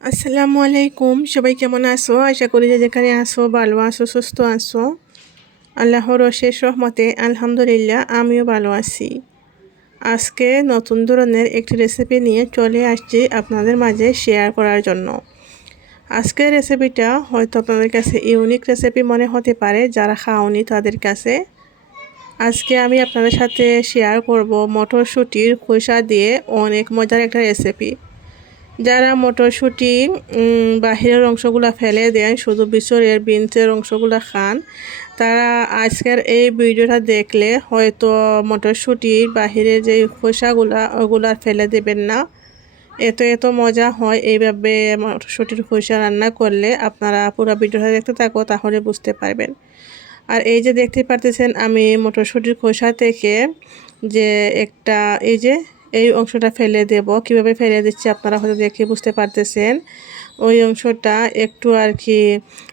আসসালামু আলাইকুম। সবাই কেমন আছো? আশা করি যে যেখানে আসো ভালো আছো, সুস্থ আছো। আল্লাহর অশেষ রহমতে, আলহামদুলিল্লাহ, আমিও ভালো আছি। আজকে নতুন ধরনের একটি রেসিপি নিয়ে চলে আসছি আপনাদের মাঝে শেয়ার করার জন্য। আজকের রেসিপিটা হয়তো আপনাদের কাছে ইউনিক রেসিপি মনে হতে পারে, যারা খাওনি তাদের কাছে। আজকে আমি আপনাদের সাথে শেয়ার করব মটরশুঁটির খোসা দিয়ে অনেক মজার একটা রেসিপি যারা মটরশুঁটি বাহিরের অংশগুলো ফেলে দেন, শুধু বিচরের বিনসের অংশগুলো খান, তারা আজকের এই ভিডিওটা দেখলে হয়তো মটরশুঁটির বাহিরে যে খোসাগুলা, ওগুলো ফেলে দেবেন না। এত এত মজা হয় এইভাবে মটরশুঁটির খোসা রান্না করলে। আপনারা পুরো ভিডিওটা দেখতে থাকো, তাহলে বুঝতে পারবেন। আর এই যে দেখতে পারতেছেন, আমি মটরশুঁটির খোসা থেকে যে একটা, এই যে এই অংশটা ফেলে দেব। কীভাবে ফেলে দিচ্ছি আপনারা হয়তো দেখে বুঝতে পারতেছেন। ওই অংশটা একটু আর কি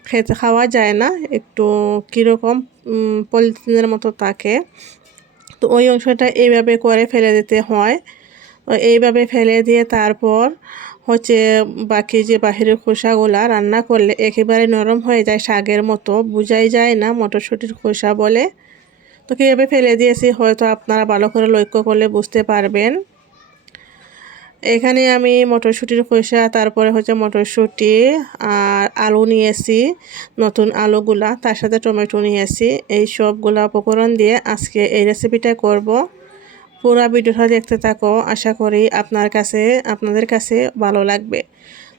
খেতে খাওয়া যায় না, একটু কীরকম পলিথিনের মতো থাকে। তো ওই অংশটা এইভাবে করে ফেলে দিতে হয়। এইভাবে ফেলে দিয়ে তারপর হচ্ছে বাকি যে বাহিরের খোসাগুলা রান্না করলে একেবারে নরম হয়ে যায় শাকের মতো, বুঝাই যায় না মটরশুঁটির খোসা বলে। তো কীভাবে ফেলে দিয়েছি হয়তো আপনারা ভালো করে লক্ষ্য করলে বুঝতে পারবেন। এখানে আমি মটরশুঁটির খোসা, তারপরে হচ্ছে মটরশুঁটি আর আলু নিয়েছি নতুন আলুগুলা, তার সাথে টমেটো নিয়েছি এই সবগুলা উপকরণ দিয়ে আজকে এই রেসিপিটা করব। পুরো ভিডিওটা দেখতে থাকো, আশা করি আপনার কাছে, আপনাদের কাছে ভালো লাগবে।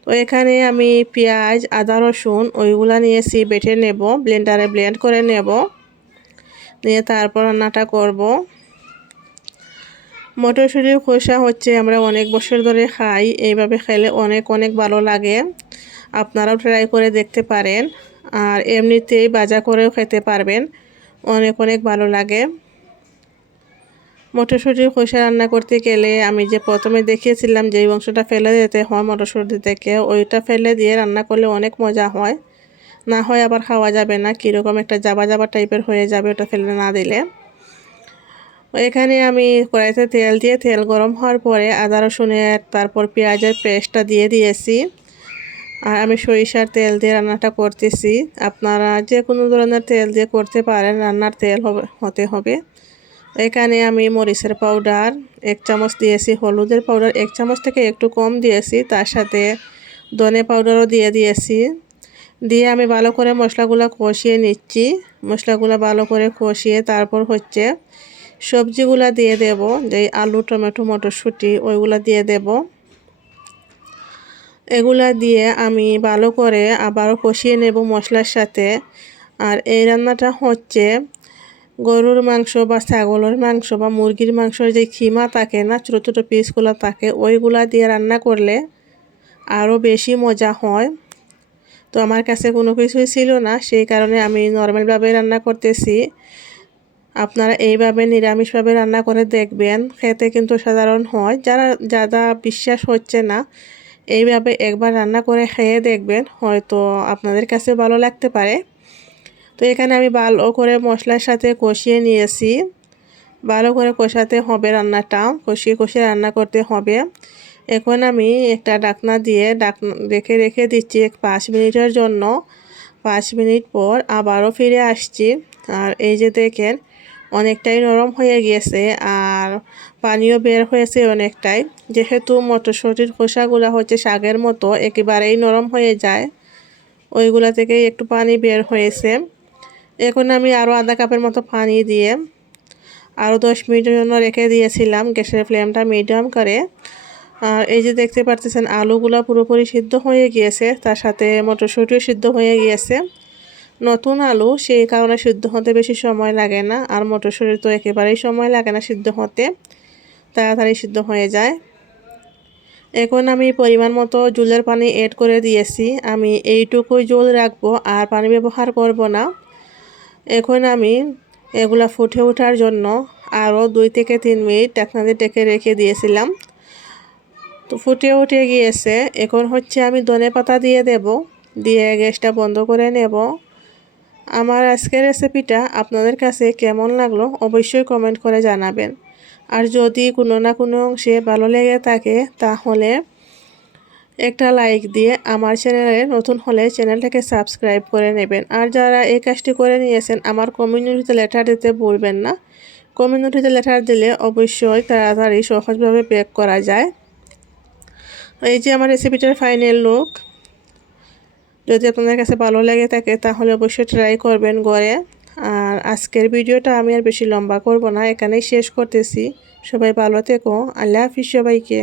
তো এখানে আমি পেঁয়াজ, আদা, রসুন ওইগুলা নিয়েছি বেটে নেব ব্লেন্ডারে ব্লেন্ড করে নেব। নিয়ে তারপর রান্নাটা করব। মটরশুঁটির খোসা হচ্ছে, আমরা অনেক বছর ধরে খাই, এইভাবে খেলে অনেক অনেক ভালো লাগে। আপনারাও ট্রাই করে দেখতে পারেন, আর এমনিতেই বাজা করেও খেতে পারবেন, অনেক অনেক ভালো লাগে। মটরশুঁটির খোসা রান্না করতে গেলে আমি যে প্রথমে দেখিয়েছিলাম যে অংশটা ফেলে দিতে হয় মটরশুঁটি থেকে, ওইটা ফেলে দিয়ে রান্না করলে অনেক মজা হয়। না হয় আবার খাওয়া যাবে না, কীরকম একটা জাবা জাবা টাইপের হয়ে যাবে ওটা ফেলে না দিলে। এখানে আমি কড়াইতে তেল দিয়ে তেল গরম হওয়ার পরে আদা রসুনের তারপর পেঁয়াজের পেস্টটা দিয়ে দিয়েছি। আর আমি সরিষার তেল দিয়ে রান্নাটা করতেছি। আপনারা যে কোনো ধরনের তেল দিয়ে করতে পারেন, রান্নার তেল হবে, হতে হবে। এখানে আমি মরিচের পাউডার, এক চামচ দিয়েছি, হলুদের পাউডার, এক চামচ থেকে একটু কম দিয়েছি। তার সাথে ধনে পাউডারও দিয়ে দিয়েছি। দিয়ে আমি ভালো করে মশলাগুলো কষিয়ে নিচ্ছি। মশলাগুলো ভালো করে কষিয়ে তারপর হচ্ছে সবজিগুলা দিয়ে দেব যে আলু, টমেটো, মটরশুঁটি, ওইগুলা দিয়ে দেব। এগুলা দিয়ে আমি ভালো করে আবারও কষিয়ে নেব মশলার সাথে। আর এই রান্নাটা হচ্ছে গরুর মাংস বা ছাগলের মাংস বা মুরগির মাংসর যে খিমা থাকে না, ছোটো ছোটো পিসগুলো থাকে, ওইগুলা দিয়ে রান্না করলে আরও বেশি মজা হয়। তো আমার কাছে কোনো কিছুই ছিল না, সেই কারণে আমি নর্মালভাবে রান্না করতেছি। আপনারা এইভাবে নিরামিষভাবে রান্না করে দেখবেন, খেতে কিন্তু সাধারণ হয়। যারা যারা বিশ্বাস হচ্ছে না, এইভাবে একবার রান্না করে খেয়ে দেখবেন, হয়তো আপনাদের কাছে ভালো লাগতে পারে। তো এখানে আমি ভালো করে মশলার সাথে কষিয়ে নিয়েছি। ভালো করে কষাতে হবে রান্নাটা, কষিয়ে কষিয়ে রান্না করতে হবে। এখন আমি একটা ডাকনা দিয়ে ডাকনা, রেখে রেখে দিচ্ছি পাঁচ মিনিটের জন্য। পাঁচ মিনিট পর আবারও ফিরে আসছি। আর এই যে দেখেন অনেকটাই নরম হয়ে গিয়েছে আর পানিও বের হয়েছে অনেকটাই। যেহেতু মটরশুঁটির খোসাগুলো হচ্ছে শাকের মতো, একেবারেই নরম হয়ে যায়। ওইগুলা থেকে একটু পানি বের হয়েছে। এখন আমি আরও আধা কাপের মতো পানি দিয়ে আরও দশ মিনিটের জন্য রেখে দিয়েছিলাম গ্যাসের ফ্লেমটা মিডিয়াম করে। আর এই যে দেখতে পারতেছেন, আলুগুলো পুরোপুরি সিদ্ধ হয়ে গিয়েছে, তার সাথে মটরশুঁটিও সিদ্ধ হয়ে গিয়েছে। নতুন আলু, সেই কারণে সিদ্ধ হতে বেশি সময় লাগে না। আর মটরশুঁটি তো একেবারেই সময় লাগে না সিদ্ধ হতে। তাড়াতাড়ি সিদ্ধ হয়ে যায়। এখন আমি পরিমাণ মতো জুলের পানি এড করে দিয়েছি। আমি এইটুকুই জল রাখব, আর পানি ব্যবহার করব না। এখন আমি এগুলা ফুটে ওঠার জন্য আরও দুই থেকে তিন মিনিট টাকনাতে ডেকে রেখে দিয়েছিলাম। তো ফুটে উঠে গিয়েছে। এখন হচ্ছে আমি ধনে পাতা দিয়ে দেব। দিয়ে গ্যাসটা বন্ধ করে নেব। আমার আজকের রেসিপিটা আপনাদের কাছে কেমন লাগল অবশ্যই কমেন্ট করে জানাবেন। আর যদি কোনো না কোনো অংশে ভালো লেগে থাকে, তাহলে একটা লাইক দিয়ে আমার চ্যানেলে নতুন হলে চ্যানেলটাকে সাবস্ক্রাইব করে নেবেন। আর যারা এই কাজটি করে নিয়েছেন, আমার কমিউনিটিতে লেটার দিতে ভুলবেন না। কমিউনিটিতে লেটার দিলে অবশ্যই তাড়াতাড়ি সহজভাবে বেক করা যায়। এই যে আমার রেসিপিটার ফাইনাল লুক যদি আপনাদের কাছে ভালো লাগে থাকে, তাহলে অবশ্যই ট্রাই করবেন ঘরে। আর আজকের ভিডিওটা আমি আর বেশি লম্বা করব না, এখানেই শেষ করতেছি। সবাই ভালো থেকো, আল্লাহ হাফিজ সবাইকে।